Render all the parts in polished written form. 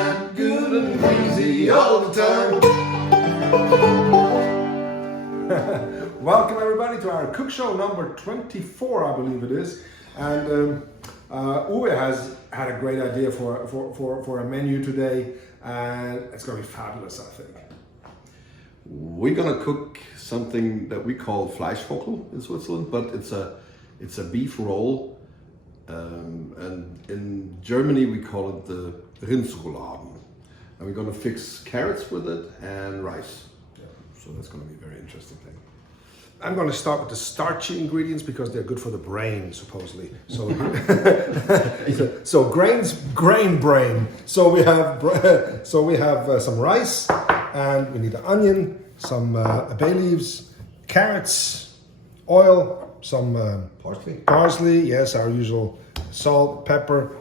fat, good and easy all the time. Welcome everybody to our cook show number 24, I believe it is. And Uwe has had a great idea for a menu today, and it's going to be fabulous, I think. We're gonna cook something that we call Fleischvogel in Switzerland, but it's a beef roll, and in Germany we call it the Rindsrouladen. And we're gonna fix carrots with it and rice. Yeah, so that's gonna be a very interesting thing. I'm going to start with the starchy ingredients because they're good for the brain, supposedly. So, so grain brain. So we have some rice, and we need an onion, some bay leaves, carrots, oil, some parsley. Yes, our usual salt, pepper,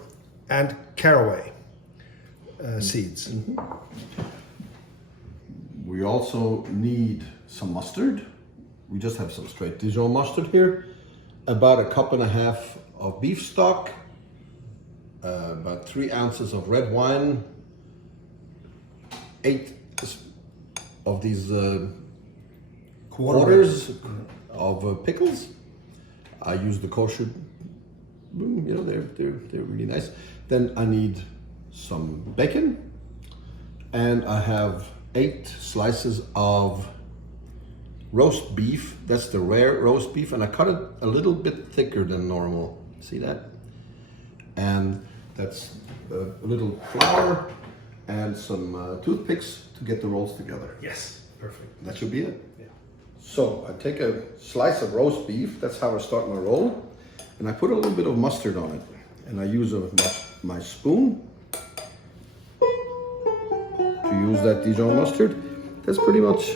and caraway seeds. Mm-hmm. We also need some mustard. We just have some straight Dijon mustard here, about 1.5 cups of beef stock, about 3 ounces of red wine, 8 of these quarters of pickles. I use the kosher, you know, they're really nice. Then I need some bacon, and I have 8 slices of roast beef. That's the rare roast beef, and I cut it a little bit thicker than normal. See that? And that's a little flour and some toothpicks to get the rolls together. Yes, perfect. That should be it. Yeah. So I take a slice of roast beef. That's how I start my roll, and I put a little bit of mustard on it, and I use my spoon to use that Dijon mustard. That's pretty much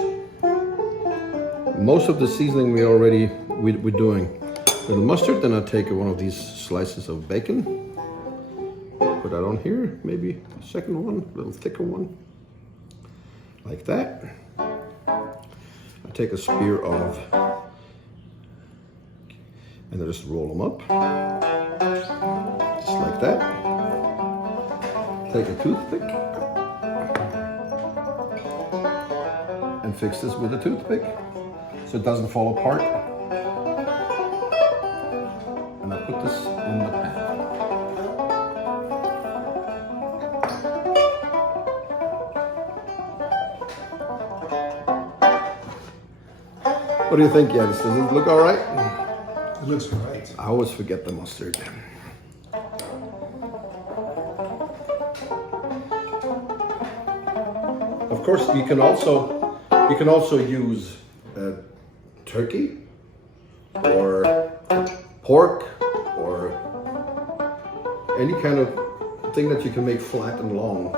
most of the seasoning we're doing. A little mustard, then I take one of these slices of bacon, put that on here, maybe a second one, a little thicker one, like that. I take a spear of, and I just roll them up, just like that. Take a toothpick, and fix this with a toothpick, so it doesn't fall apart. And I put this in the pan. What do you think, Jens? Does it look all right? It looks great. I always forget the mustard. Of course, you can also use turkey or pork or any kind of thing that you can make flat and long.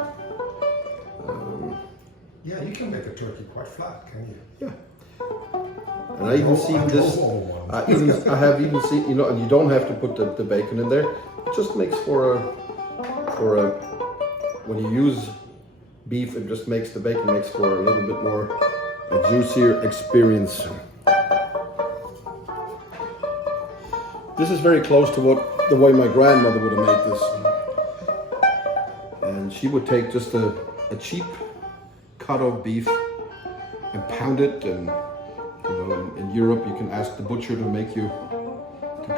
Yeah, you can make a turkey quite flat, can you? Yeah. And I even seen this. I have even seen, you know, and you don't have to put the bacon in there. It just makes for a when you use beef, it just makes the bacon makes for a little bit more a juicier experience. This is very close to the way my grandmother would have made this. And she would take just a cheap cut of beef and pound it, and you know, in Europe you can ask the butcher to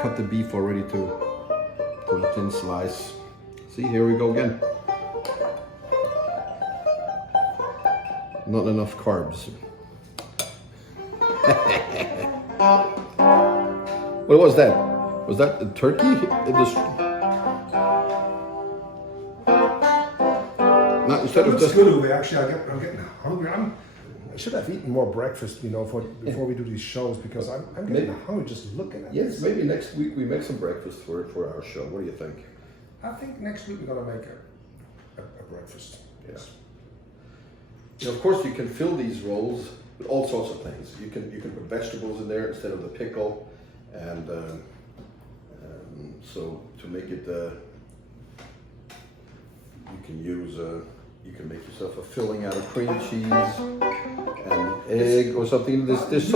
cut the beef already to a thin slice. See, here we go again. Not enough carbs. What was that? Was that a turkey? It just not instead of just. Good, actually, I'm getting hungry. I should have eaten more breakfast, you know, before we do these shows, because I'm getting hungry just looking at Yes, this. maybe next week we make some breakfast for our show. What do you think? I think next week we're gonna make a breakfast. Yes. You know, of course, you can fill these rolls with all sorts of things. You can put vegetables in there instead of the pickle, and so to make it, you can make yourself a filling out of cream cheese and egg or something. There's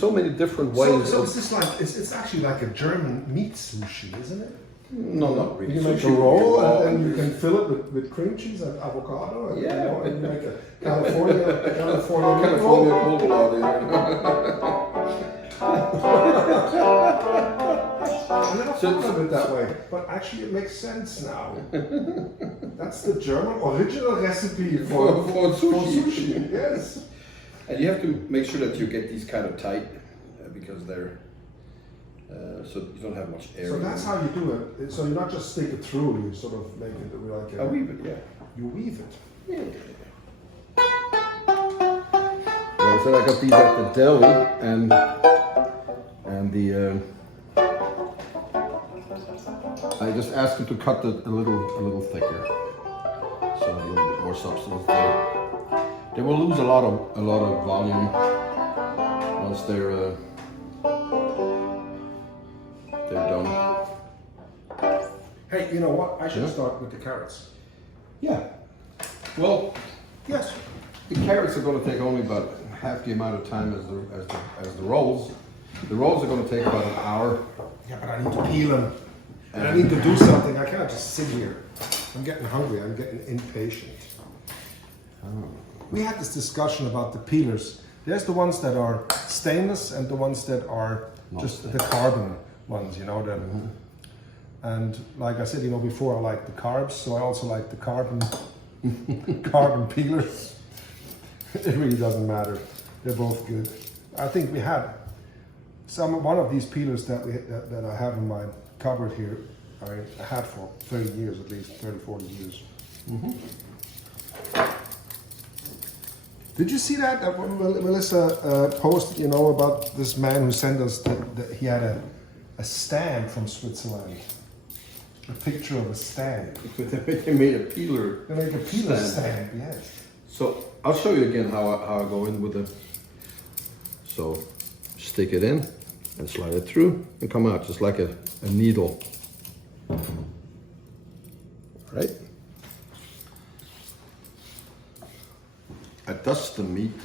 so many different ways. So it's just like it's actually like a German meat sushi, isn't it? No, not really. You can make a Sushi roll would be raw and then you and can fill it with cream cheese and avocado. And, Yeah. you know, and you make a California meat roll. California cold blood. I never thought of it that way, but actually it makes sense now. That's the German original recipe for sushi. Yes. And you have to make sure that you get these kind of tight because they're so you don't have much air. So that's how you do it. So you not just stick it through, you sort of make it like I weave it, yeah. You weave it. Yeah, so I got these at the deli and the I just asked him to cut it a little thicker, so a little bit more substance there. They will lose a lot of volume once they're done. Hey, you know what? I should start with the carrots. Yeah. Well, Yes. the carrots are going to take only about half the amount of time as the rolls. The rolls are going to take about an hour. Yeah, but I need to peel them. And I need to do something. I can't just sit here. I'm getting hungry. I'm getting impatient. We had this discussion about the peelers. There's the ones that are stainless and the ones that are just the carbon ones, you know. And like I said, you know, before I like the carbs, so I also like the carbon peelers. It really doesn't matter. They're both good. I think we had one of these peelers that I have in my cupboard here. I had for 30 years at least, 30, 40 years. Did you see that Melissa posted, you know, about this man who sent us that he had a stand from Switzerland? A picture of a stand. They made a peeler. They make a peeler stand, yes. So I'll show you again how I go in with it. So stick it in and slide it through and come out just like a needle. Right? I dust the meat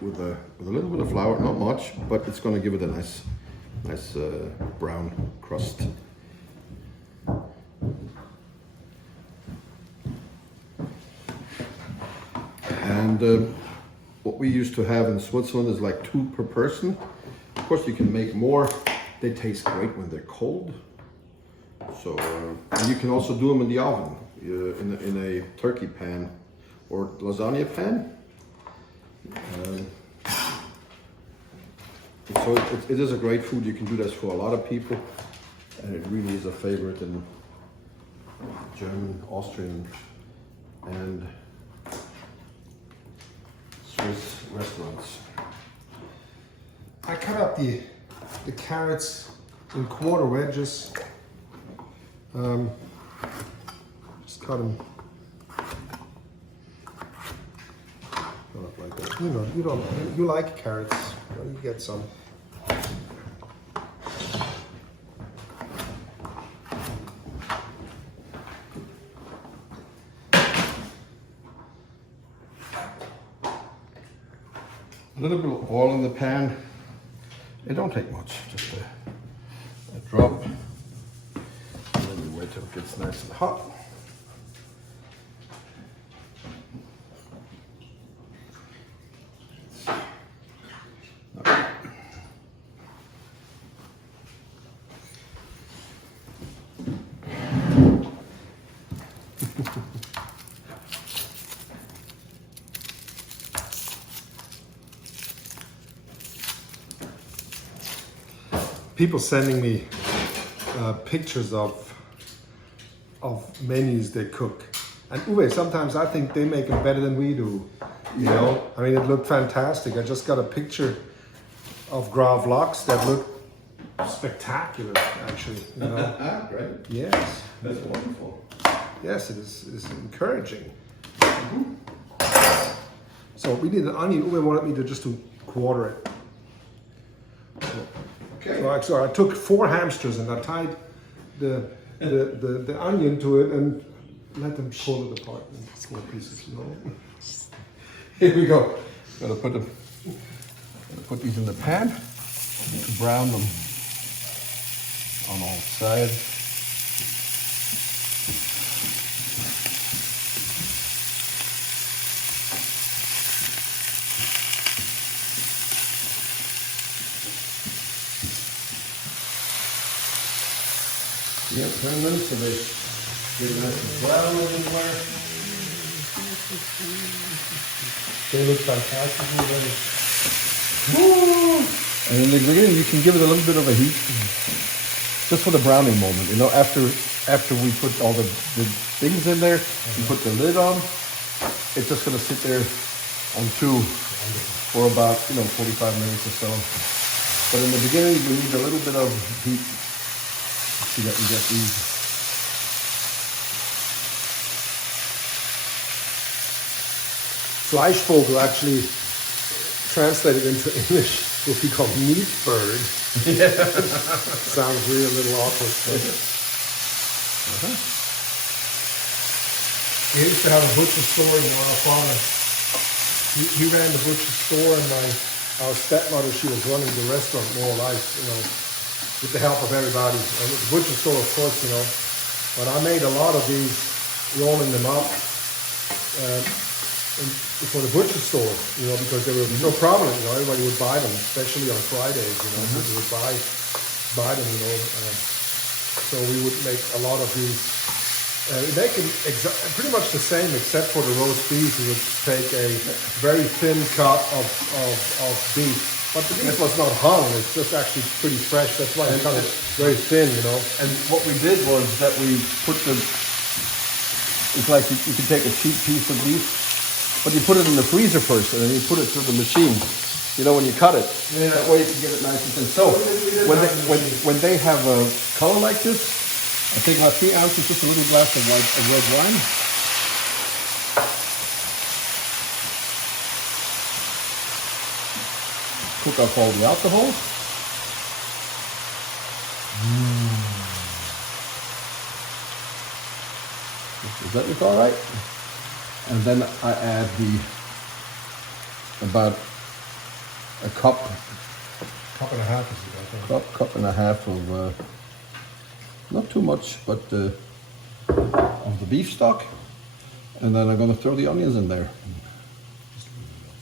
with a little bit of flour, not much, but it's going to give it a nice brown crust. And what we used to have in Switzerland is like 2 per person. Of course, you can make more. They taste great when they're cold. So, and you can also do them in the oven, in a turkey pan or lasagna pan. So it is a great food. You can do this for a lot of people, and it really is a favorite in German, Austrian, and Swiss restaurants. I cut up the carrots in quarter wedges. Just cut them. Like that. You like carrots. Well, you get some. A little bit of oil in the pan. It don't take much, just a drop. And then you wait till it gets nice and hot. People sending me pictures of menus they cook, and Uwe, sometimes I think they make it better than we do. You know, I mean, it looked fantastic. I just got a picture of gravlax that looked spectacular, actually. You know? Great. Yes. That's wonderful. Yes, it is. It's encouraging. So we need an onion. Uwe wanted me to just to quarter it. Okay. So I took 4 hamsters and I tied the onion to it and let them pull it apart in small pieces. You know? Here we go. Gotta put these in the pan to brown them on all sides. Yeah, turn them so they get nice and brown everywhere. They look fantastic. Woo! And in the beginning, you can give it a little bit of a heat, just for the browning moment. You know, after we put all the things in there, you put the lid on. It's just gonna sit there on 2 for about 45 minutes or so. But in the beginning, you need a little bit of heat so that you get these. Fleischvogel actually translated into English would be called meat bird. Sounds really a little awkward. We used to have a butcher store in our father. He ran the butcher store, and our stepmother, she was running the restaurant more or less, with the help of everybody. And the butcher store, of course, But I made a lot of these, rolling them up. For the butcher store, because they were so prominent, everybody would buy them, especially on Fridays, people would buy them, so we would make a lot of these. We make them pretty much the same, except for the roast beef. We would take a very thin cut of beef, but the beef was not hung; it's just actually pretty fresh. That's why it's kind of very thin, And what we did was that we put it's like you can take a cheap piece of beef, but you put it in the freezer first, and then you put it through the machine. When you cut it, that way you can get it nice and thin. So when they have a color like this, I take about 3 ounces, just a little glass of red wine. Cook off all the alcohol. Does that look all right? And then I add about a cup cup and a half. Is it, cup and a half of not too much, but of the beef stock, and then I'm going to throw the onions in there,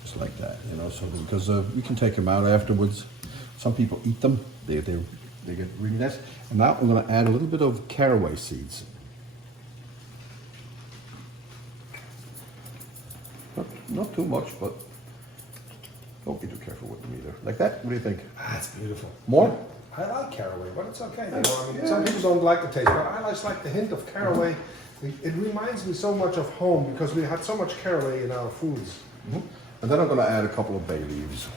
just like that, So because we can take them out afterwards. Some people eat them; they get really nice. And now I'm going to add a little bit of caraway seeds. Not too much, but don't be too careful with them either. Like that? What do you think? That's beautiful. More? I like caraway, but it's okay. Some people don't like the taste, but I just like the hint of caraway. It reminds me so much of home because we had so much caraway in our foods. And then I'm going to add a couple of bay leaves.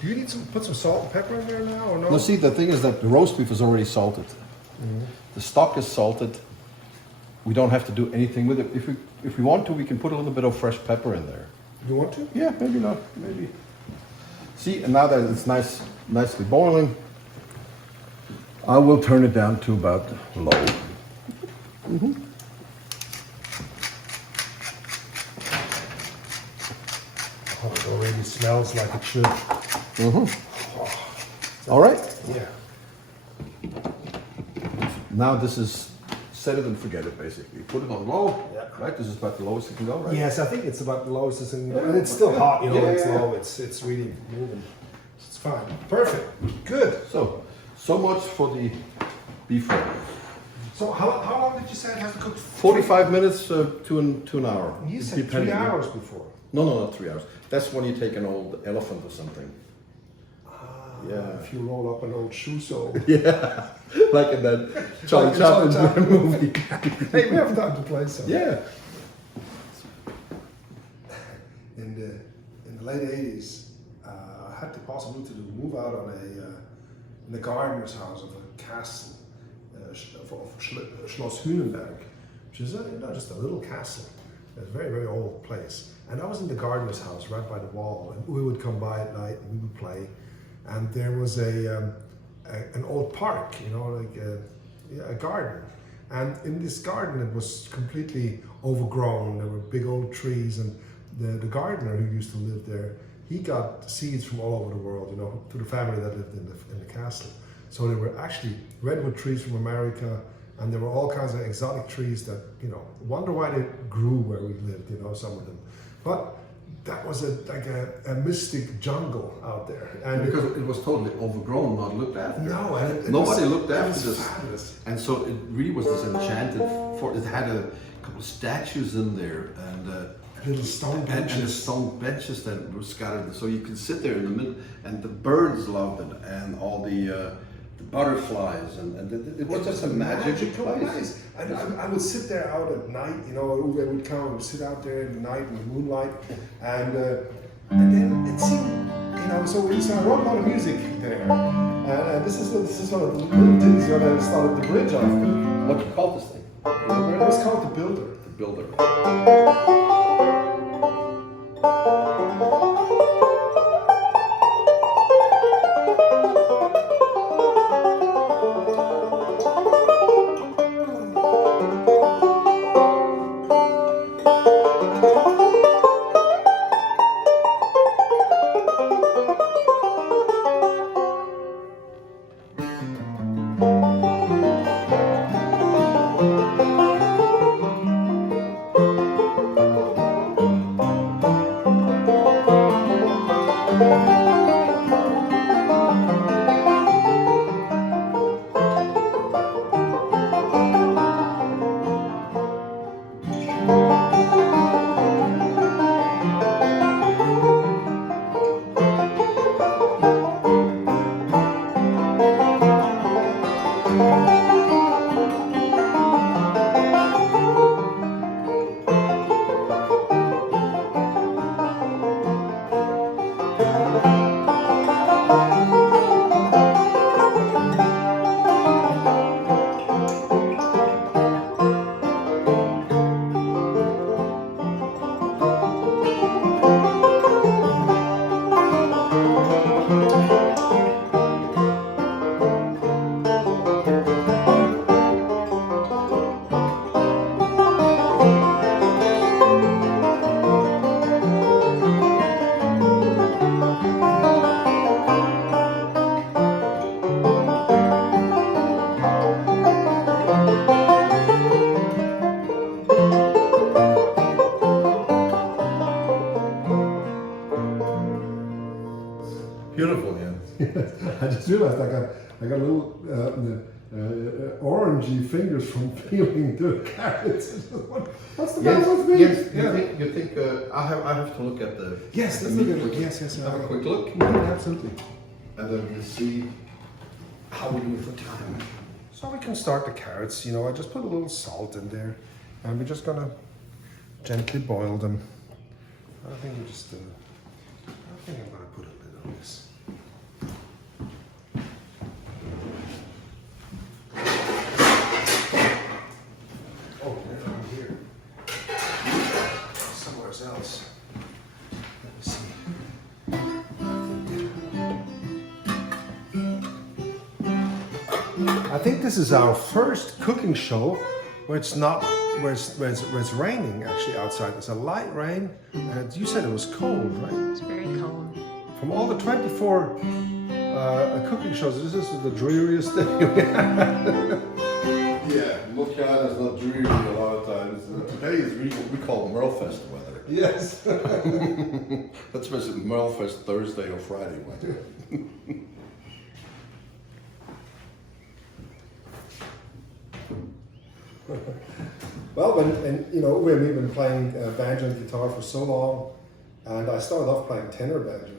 Do you need put some salt and pepper in there now, or no? No, see, the thing is that the roast beef is already salted. The stock is salted. We don't have to do anything with it. If we want to, we can put a little bit of fresh pepper in there. You want to? Yeah, maybe not. Maybe. See, and now that it's nicely boiling, I will turn it down to about low. Oh, it already smells like it should. All right. Yeah. Now this is set it and forget it, basically. Put it on low, Yeah. right? This is about the lowest it can go, right? Yes, I think it's about the lowest, and it's still hot. It's Yeah. low. It's really moving. It's fine. Perfect. Good. So much for the beef roll. So how long did you say it has to cook? 45 minutes to an hour. You said depending. 3 hours before. No, not 3 hours. That's when you take an old elephant or something. Yeah. If you roll up an old shoe sole. Yeah, like in that Charlie Chaplin movie. Hey, we have time to play some. Yeah. In the late 80s, I had the possibility to move out on in the gardener's house of a castle, of Schloss Hünenberg, which is just a little castle. It's a very, very old place. And I was in the gardener's house right by the wall, and we would come by at night and we would play. And there was an old park, like a garden. And in this garden, it was completely overgrown. There were big old trees, and the gardener who used to live there, he got seeds from all over the world, to the family that lived in the castle. So there were actually redwood trees from America, and there were all kinds of exotic trees that, wonder why they grew where we lived, some of them. But that was a mystic jungle out there, and Because it was totally overgrown, not looked after. no, and Nobody looked it after was this. fabulous. And so it really was this enchanted fort. It had a couple of statues in there and Little stone and the benches. stone benches that were scattered. So you could sit there in the middle, and the birds loved it, and all the butterflies, and it was just a magical place. And I would sit there out at night, you know, Uwe would come and sit out there in the night in the moonlight, and then it seemed, you know, so I wrote a lot of music there, and this is one of the little ditties that I started the bridge off with. What do you call this thing? It was called The Builder. The Builder. Beautiful, yeah. I just realized I got a little orangey fingers from peeling the carrots. What's the matter with me? Yes. Yeah. You think I have to look at the Yes, the let's look meat at it. quick- Yes. Have a quick look, Absolutely. and then we'll see how we do it for time. So we can start the carrots. You know, I just put a little salt in there, and we're just gonna gently boil them. I think I'm gonna put a lid on this. Oh, they're down here. Somewhere else. Let me see. I think this is our first cooking show where it's not where it's raining actually outside. It's a light rain, and you said it was cold, right? It's very cold. From all the 24 cooking shows, this is the dreariest thing we have. Yeah, Montreal is not dreary a lot of times. Today is really what we call Merlefest weather. Yes. That's basically Merlefest Thursday or Friday weather. Well, and you know, we've been playing banjo and guitar for so long, and I started off playing tenor banjo.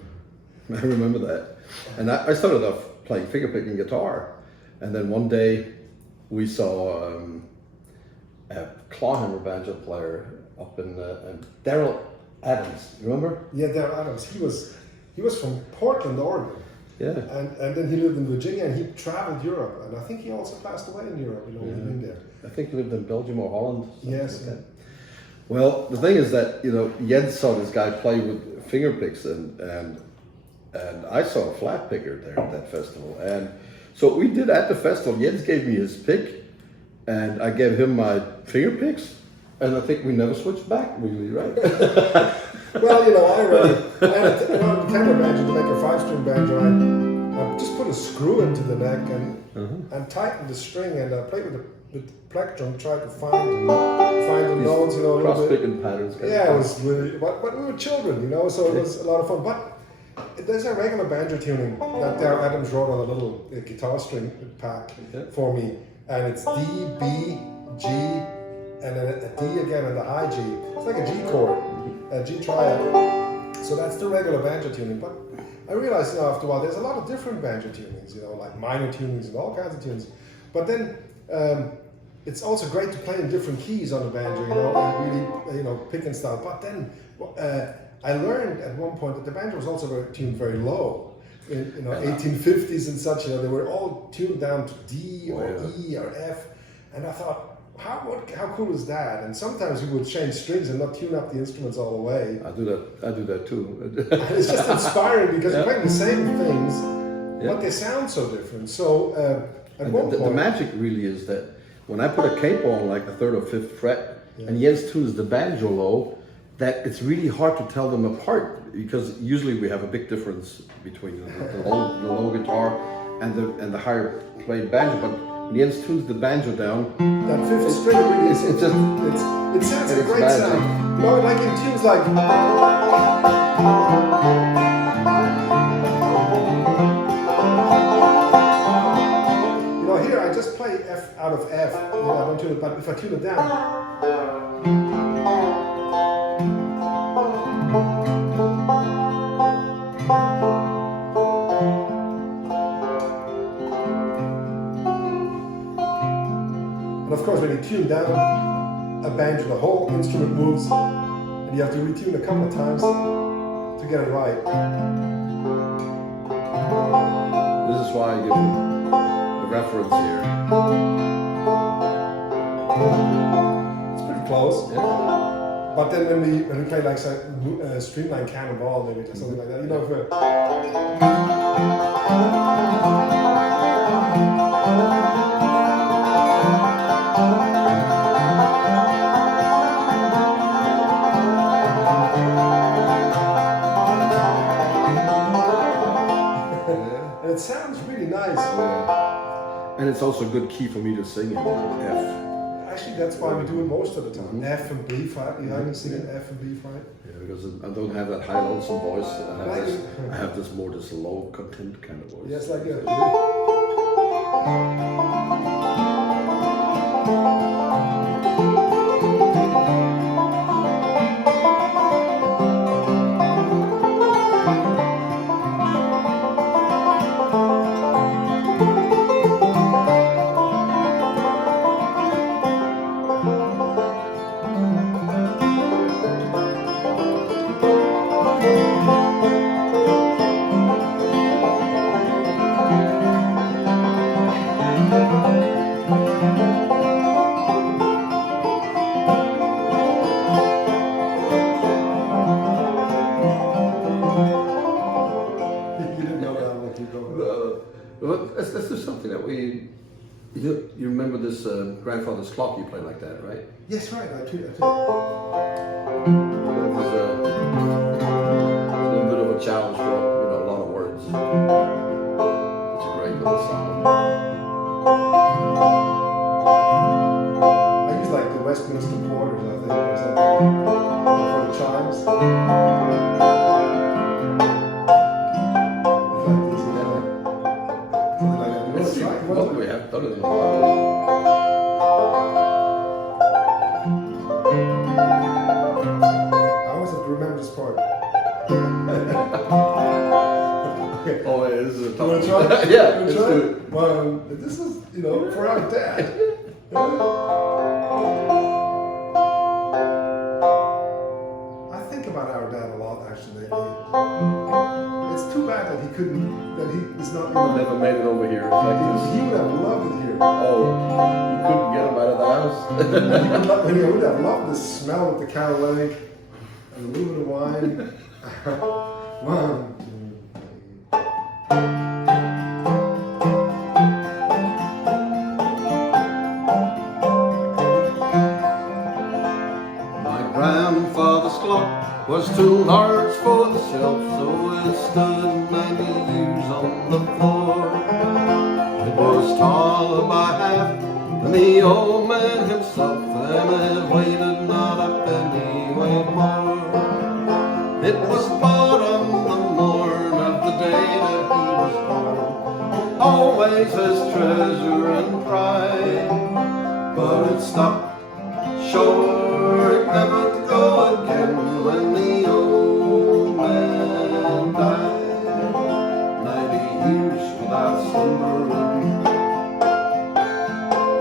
I remember that. And I started off playing fingerpicking guitar. And then one day we saw a clawhammer banjo player up in Daryl Adams, remember? Yeah, Darren Adams. He was from Portland, Oregon, Yeah. and then he lived in Virginia, and he traveled Europe, and I think he also passed away in Europe. You know, living there. I think he lived in Belgium or Holland. something Yes. like that. Well, the thing is that, you know, Jens saw this guy play with finger picks and I saw a flat picker there at that festival. And so we did at the festival, Jens gave me his pick and I gave him my finger picks. And I think we never switched back really, right? Well, you know, I had a tenor banjo to make a 5-string banjo. I just put a screw into the neck and tightened the string, and I played with the plectrum, try to find the notes, you know, a little bit. Cross-picking patterns. Yeah, it was really, but we were children, you know, so it was a lot of fun. But there's a regular banjo tuning that Darryl Adams wrote on a little guitar string pack for me, and it's D, B, G, and then a D again and a high G. It's like a G chord, a G triad. So that's the regular banjo tuning. But I realized, you know, after a while, there's a lot of different banjo tunings, you know, like minor tunings and all kinds of tunes. But then it's also great to play in different keys on the banjo, you know, and really, you know, pick and style. But then I learned at one point that the banjo was also tuned very low. In 1850s and such, you know, they were all tuned down to D or E or F, and I thought, how cool is that? And sometimes we would change strings and not tune up the instruments all the way. I do that too. And it's just inspiring because you're playing the same things, but they sound so different. So at one point, the magic really is that when I put a capo on like the 3rd or 5th fret, and Jens tunes the banjo low, that it's really hard to tell them apart, because usually we have a big difference between the low guitar and the higher played banjo. But when Jens tunes the banjo down, that 5th string really it sounds like a great sound. You know, like in tunes like. You know, here I just play F out of F. You know, I don't tune it, but if I tune it down. And of course, when you tune down a banjo, the whole instrument moves, and you have to retune a couple of times to get it right. This is why I give a reference here. It's pretty close. Yeah. But then when we play like Streamline Cannonball, maybe or something like that, you know, if and it sounds really nice. And it's also a good key for me to sing in, F. Actually, that's why we do it most of the time. F and B flat. You know, I can sing in F and B flat. Yeah, because I don't have that high lonesome voice. I have this more this low content kind of voice. Yes, like a. Let's do something that we. You remember this grandfather's clock? You play like that, right? Yes, right. I do. That was a little bit of a challenge for a lot of words. It's a great little song. I use like the Westminster Porters, I think, or something for the chimes. Well, we have done it in a while. I always have to remember this part. Oh, yeah, this is a tough You want to try? one. Yeah, let's do it. Well, this is, you know, for our dad. I think about our dad a lot, actually. It's too bad that he is not, you know, Never made it over here like this. he would have loved it here. Oh, you couldn't get him out of the house? He would have loved the smell of the cow leg and a little bit of wine. One, two, My grandfather's clock was too large for the shelf, so it stood 90 years on the floor. It was taller by half And the old man himself and waited not a penny more. It was bought on the morn of the day that he was born, always his treasure and pride. But it stopped short, never to go again when the old man died. 90 years without slumbering,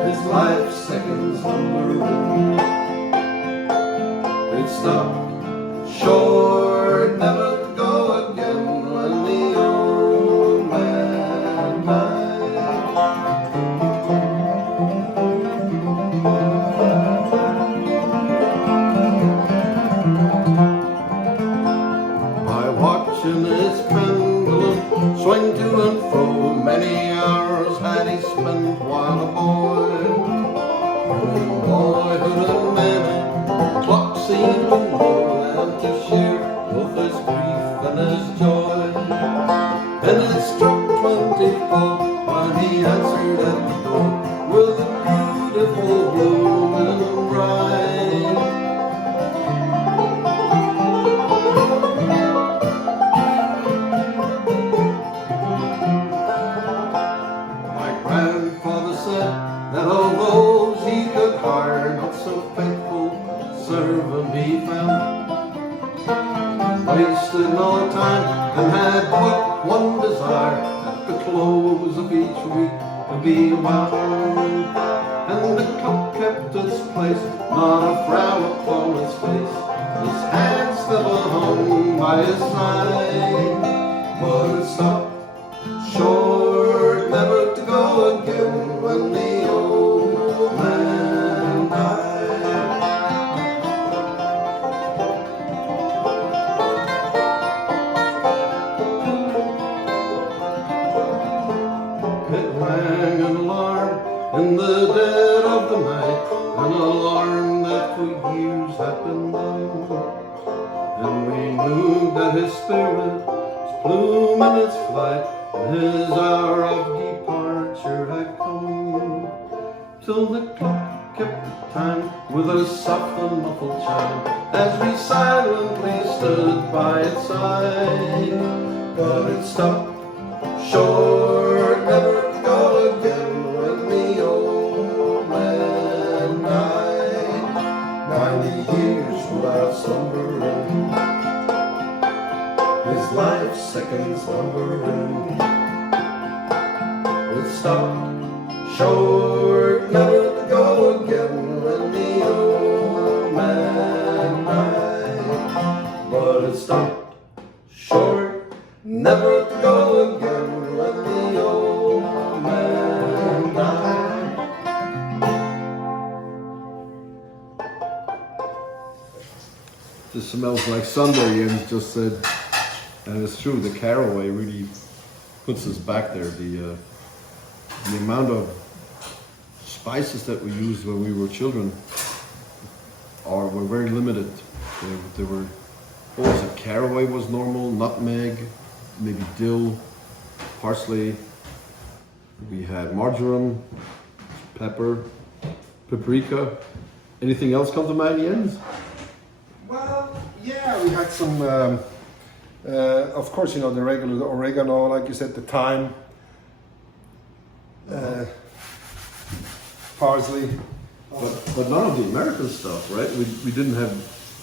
his life's seconds numbering. It stopped short, never to go again when the old man died. By watching his pendulum swing to and fro, many hours had he spent while a boy. In boyhood and manhood, the clock seemed to roll and to share both his grief and his joy. And it struck 24 when he answered at the door with a beautiful blooming bride. My grandfather said that although he could hire not so faithful servant he found, wasted no time and had but one desire, at the close of each week to be wound. And the clock kept its place, not a frown upon his face, his hands still hung by his side. But it stopped short, never to go again when the old man died. It rang an alarm in the dead of the night, an alarm that for years had been done. And we knew that his spirit, his plume and its flight, his hour of departure had come. Till the clock kept the time with a soft and muffled chime, as we silently stood by its side. But it stopped short, never to go again when the old man died. 90 years without slumbering, his life's seconds numbering. It stopped short, never to go again when the old man died. But it stopped short, never to go again when the old man died. This smells like Sunday, Jens just said, and it's true. The caraway really puts us back there. The amount of spices that we used when we were children were very limited. They were, what was it? Caraway was normal, nutmeg, maybe dill, parsley. We had marjoram, pepper, paprika. Anything else come to mind, Jens? Well, yeah, we had some, of course, the regular oregano, like you said, the thyme, parsley. But none of the American stuff, right? We didn't have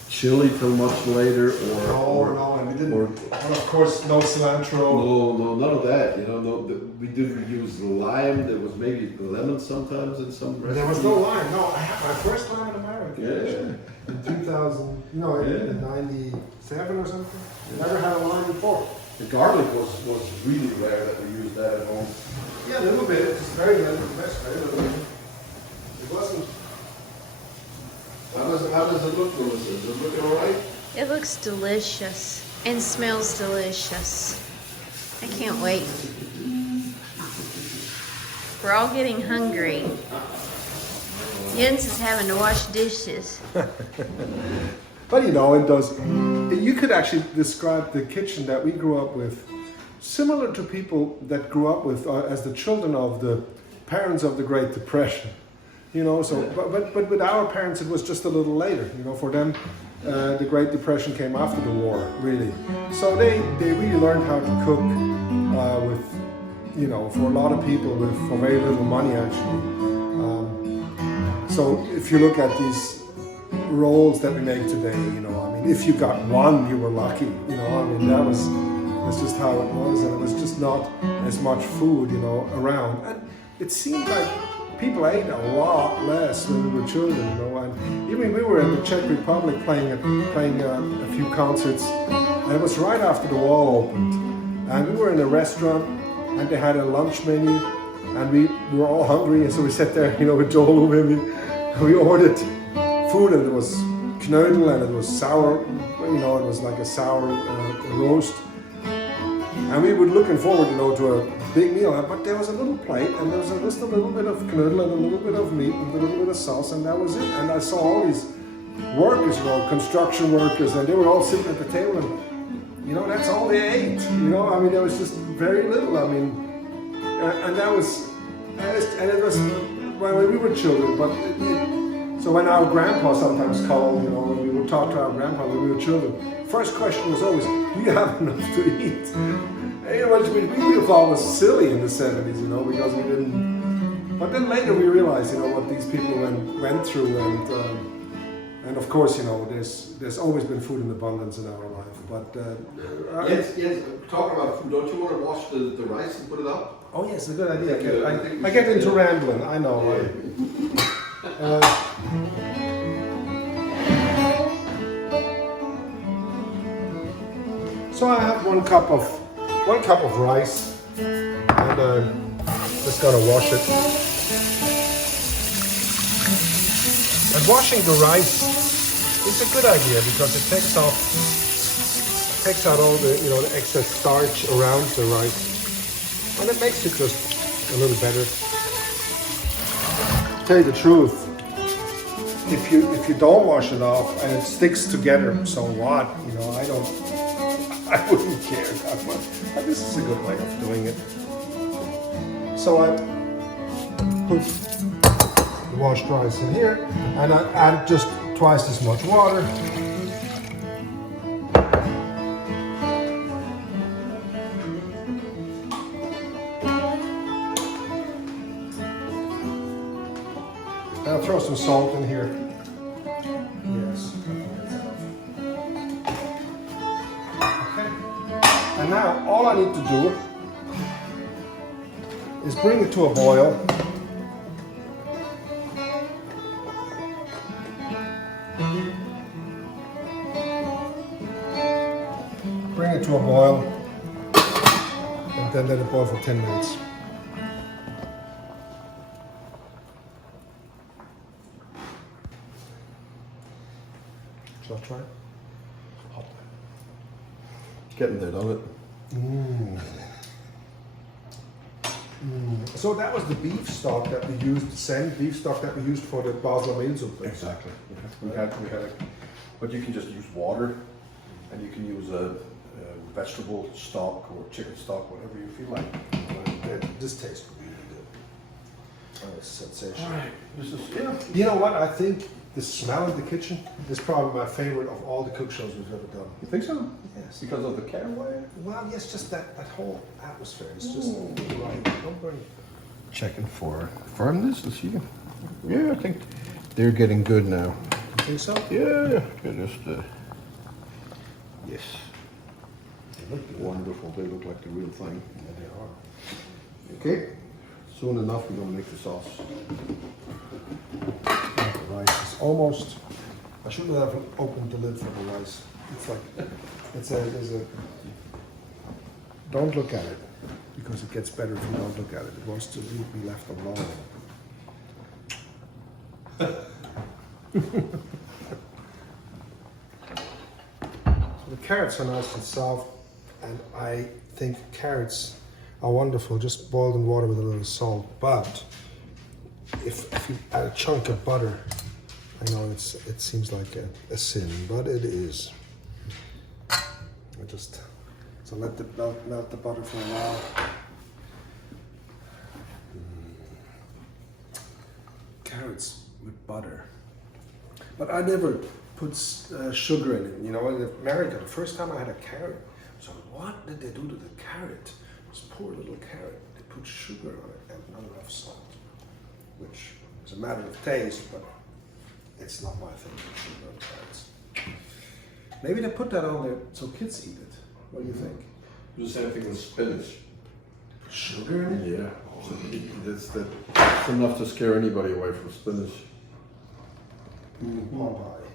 chili till much later, No, and we didn't. And of course, no cilantro. No, none of that. We didn't use lime. There was maybe lemon sometimes in some recipes. There was no lime. No, I had my first lime in America. Yeah. In 2000, in 97 or something. Never had a lime before. The garlic was really rare that we used that at home. Yeah, a little bit. It's very little. Very little. It wasn't. How does it look, Melissa? Does it look all right? It looks delicious and smells delicious. I can't wait. We're all getting hungry. Jens is having to wash dishes. But it does. You could actually describe the kitchen that we grew up with similar to people that grew up with as the children of the parents of the Great Depression. You know, so but with our parents it was just a little later. You know, for them, the Great Depression came after the war, really. So they really learned how to cook with, you know, for a lot of people for very little money actually. So if you look at these rolls that we make today, you know, I mean, if you got one, you were lucky. You know, I mean, that's just how it was, and it was just not as much food, you know, around. And it seemed like people ate a lot less when we were children, you know. And even we were in the Czech Republic playing a few concerts, and it was right after the wall opened. And we were in a restaurant, and they had a lunch menu, and we were all hungry, and so we sat there, you know, with Joel and we ordered food, and there was knödel, and it was sour, you know, it was like a sour roast. And we were looking forward, you know, to a big meal, but there was a little plate, and there was just a little bit of knödel and a little bit of meat and a little bit of sauce, and that was it. And I saw all these workers, you know, construction workers, and they were all sitting at the table, and, you know, that's all they ate. You know, I mean, there was just very little. I mean, and that was, and it was when we were children, but so when our grandpa sometimes called, you know, when we would talk to our grandpa when we were children, first question was always, do you have enough to eat? And, you know, which we thought was silly in the 70s, you know, because we didn't. But then later we realized, you know, what these people went through, and of course, you know, there's always been food in abundance in our life. But yes. Talking about food, don't you want to wash the rice and put it up? Oh yes, a good idea. I get into rambling. I know. So I have one cup of rice, and just gonna wash it. And washing the rice is a good idea because it takes out all the, you know, the excess starch around the rice, and it makes it just a little better. To tell you the truth, if you don't wash it off and it sticks together, so what? You know, I wouldn't care that much. But this is a good way of doing it. So I put the washed rice in here, and I add just twice as much water. I'll throw some salt in here. Yes. Okay. And now all I need to do is bring it to a boil. Bring it to a boil, and then let it boil for 10 minutes. Shall I try it? Hot. Getting there, don't it? So that was the beef stock that we used, the same beef stock that we used for the Basler Mehlsuppe. Exactly. We had but you can just use water, and you can use a vegetable stock or chicken stock, whatever you feel like. This tastes really good. Oh, it's sensational. All right. This is You know what? I think the smell in the kitchen is probably my favorite of all the cook shows we've ever done. You think so? Yes. Because of the caraway? Well, yes, just that whole atmosphere. It's just right. Don't burn. Checking for firmness. Let's see. Yeah, I think they're getting good now. You think so? Yeah. Just yes. They look good. Wonderful. They look like the real thing. Yeah, they are. Okay. Soon enough, we're gonna make the sauce. The rice is almost. I shouldn't have opened the lid for the rice. It's like there's a. Don't look at it because it gets better if you don't look at it. It wants to be left alone. The carrots are nice and soft, and I think carrots are wonderful, just boiled in water with a little salt. But if you add a chunk of butter, I know it seems like a sin, but it is. So let the melt the butter for a while. Carrots butter. But I never put sugar in it. You know, in America, the first time I had a carrot, so what did they do to the carrot? This poor little carrot. They put sugar on it and not enough salt, which is a matter of taste, but it's not my thing. Sugar on carrots. Maybe they put that on there so kids eat it. What do you think? Do the same thing with spinach. Sugar in it? Yeah. So that's enough to scare anybody away from spinach. Popeye.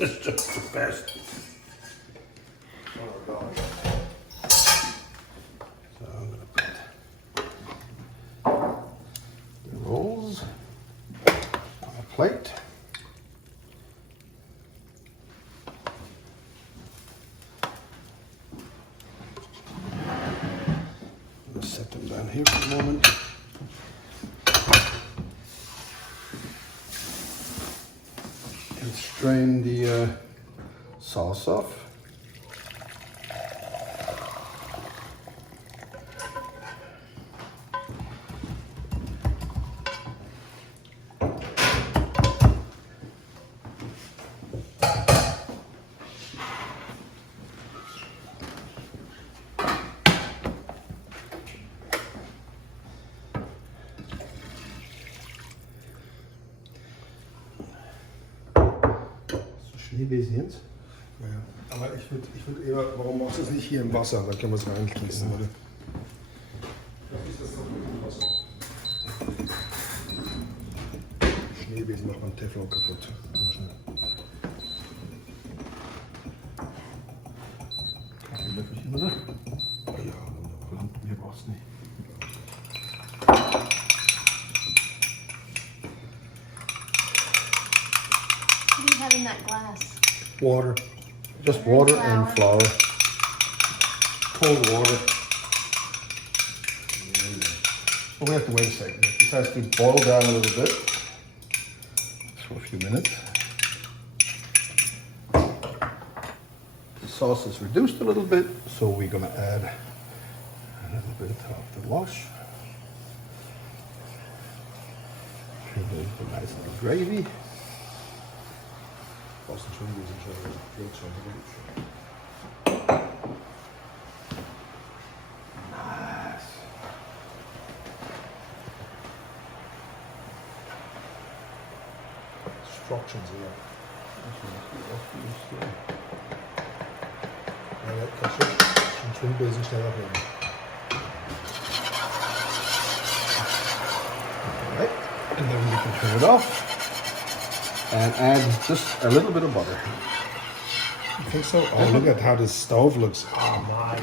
It's just the best. Oh God. So I'm gonna put the rolls on a plate. Let's set them down here for a moment. And strain the sauce off. Schneebäschen. Ja, aber ich würd eher, warum machst du es nicht hier im Wasser? Dann können wir es reingießen, oder? Ist das doch mit Wasser? Schneebesen macht man Teflon kaputt. Aber schnell. Kaffeelöffelchen, oder? Oh ja, wunderbar. Mehr brauchst du nicht. What do you have in that glass? Water. Just water and flour. Cold water. Well, we have to wait a second. This has to boil down a little bit. For a few minutes. The sauce is reduced a little bit, so we're gonna add a little bit of the wash. And then a nice little gravy. Boston Schwingbesen schon. Nice. Instructions here. Ja, kannst du den Schwingbesen schnell abnehmen. Right. And then we can turn it off and add just a little bit of butter. You think so? Oh, look at how this stove looks. Oh my.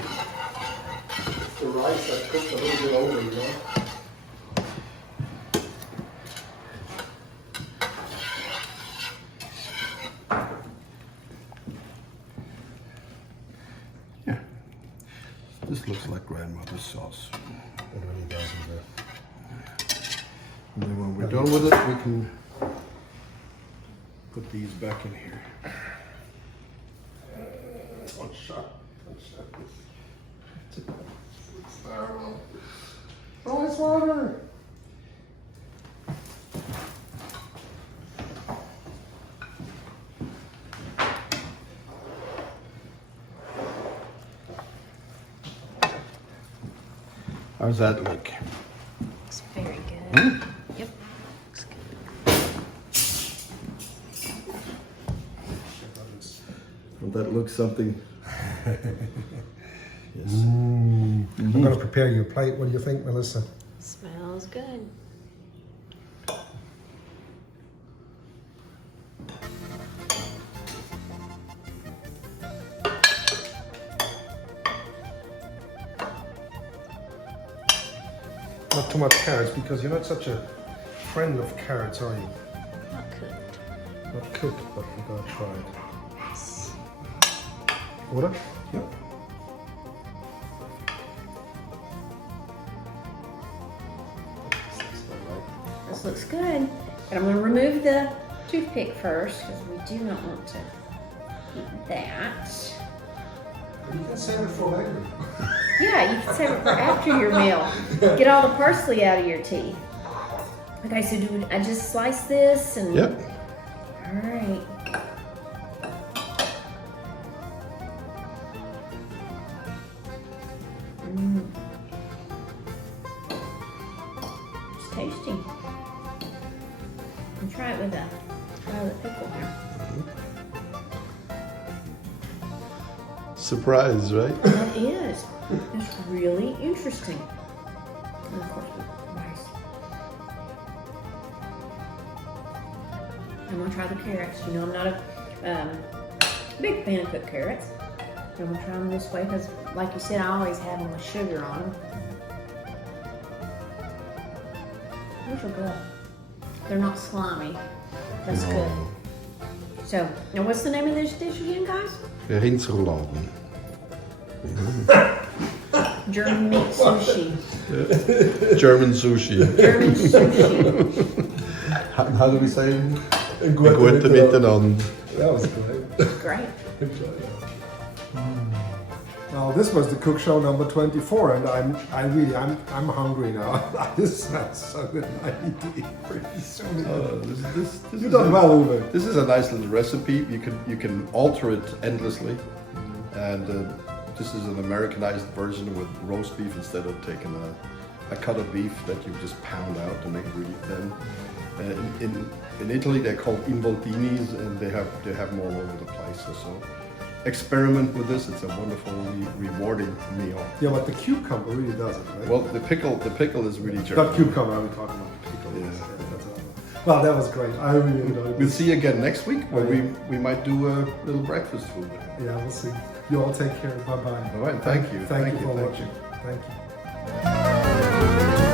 It's the rice that cooked a little bit over, you know? Yeah. This looks like grandmother's sauce. It really doesn't there. And then when we're done with it, we can put these back in here. One shot. Rice water. How's that look? Looks very good. Yep. Looks good. Will that look something? Yes. I'm going to prepare you a plate. What do you think, Melissa? Smells good. Not too much carrots because you're not such a friend of carrots, are you? Not cooked. Not cooked, but we're going to try it. Yes. Water? Yep. This looks good. But I'm going to remove the toothpick first because we do not want to eat that. You can save it for later. Yeah, you can save it for after your meal. Get all the parsley out of your teeth. Okay, so I just slice this and... Yep. All right. It's tasty. And try it with a pickle here. Surprise, right? That is. It's really interesting. And of course, with rice. I'm gonna try the carrots. You know, I'm not a big fan of cooked carrots. I'm gonna try them this way because, like you said, I always have them with sugar on them. Those are good. They're not slimy. That's good. So, now what's the name of this dish again, guys? Rindsrouladen. German meat sushi. German sushi. German sushi. How do we say it? Gute miteinander. That was great. Great. Now this was the cook show number 24, and I'm hungry now. This smells so good. I need to eat pretty soon. You've done well, Uwe. This is a nice little recipe. You can alter it endlessly, and this is an Americanized version with roast beef instead of taking a cut of beef that you just pound out to make it really thin. In Italy, they're called involtinis, and they have more all over the place. So experiment with this. It's a wonderfully rewarding meal. Yeah, but the cucumber really does it, right? Well, the pickle is really German. Not cucumber, I'm talking about the pickle. Yeah. Well, that was great. I really enjoyed it. We'll see you again next week where we might do a little breakfast food. Yeah, we'll see. You all take care. Bye-bye. All right, thank you. Thank you for watching. Thank you.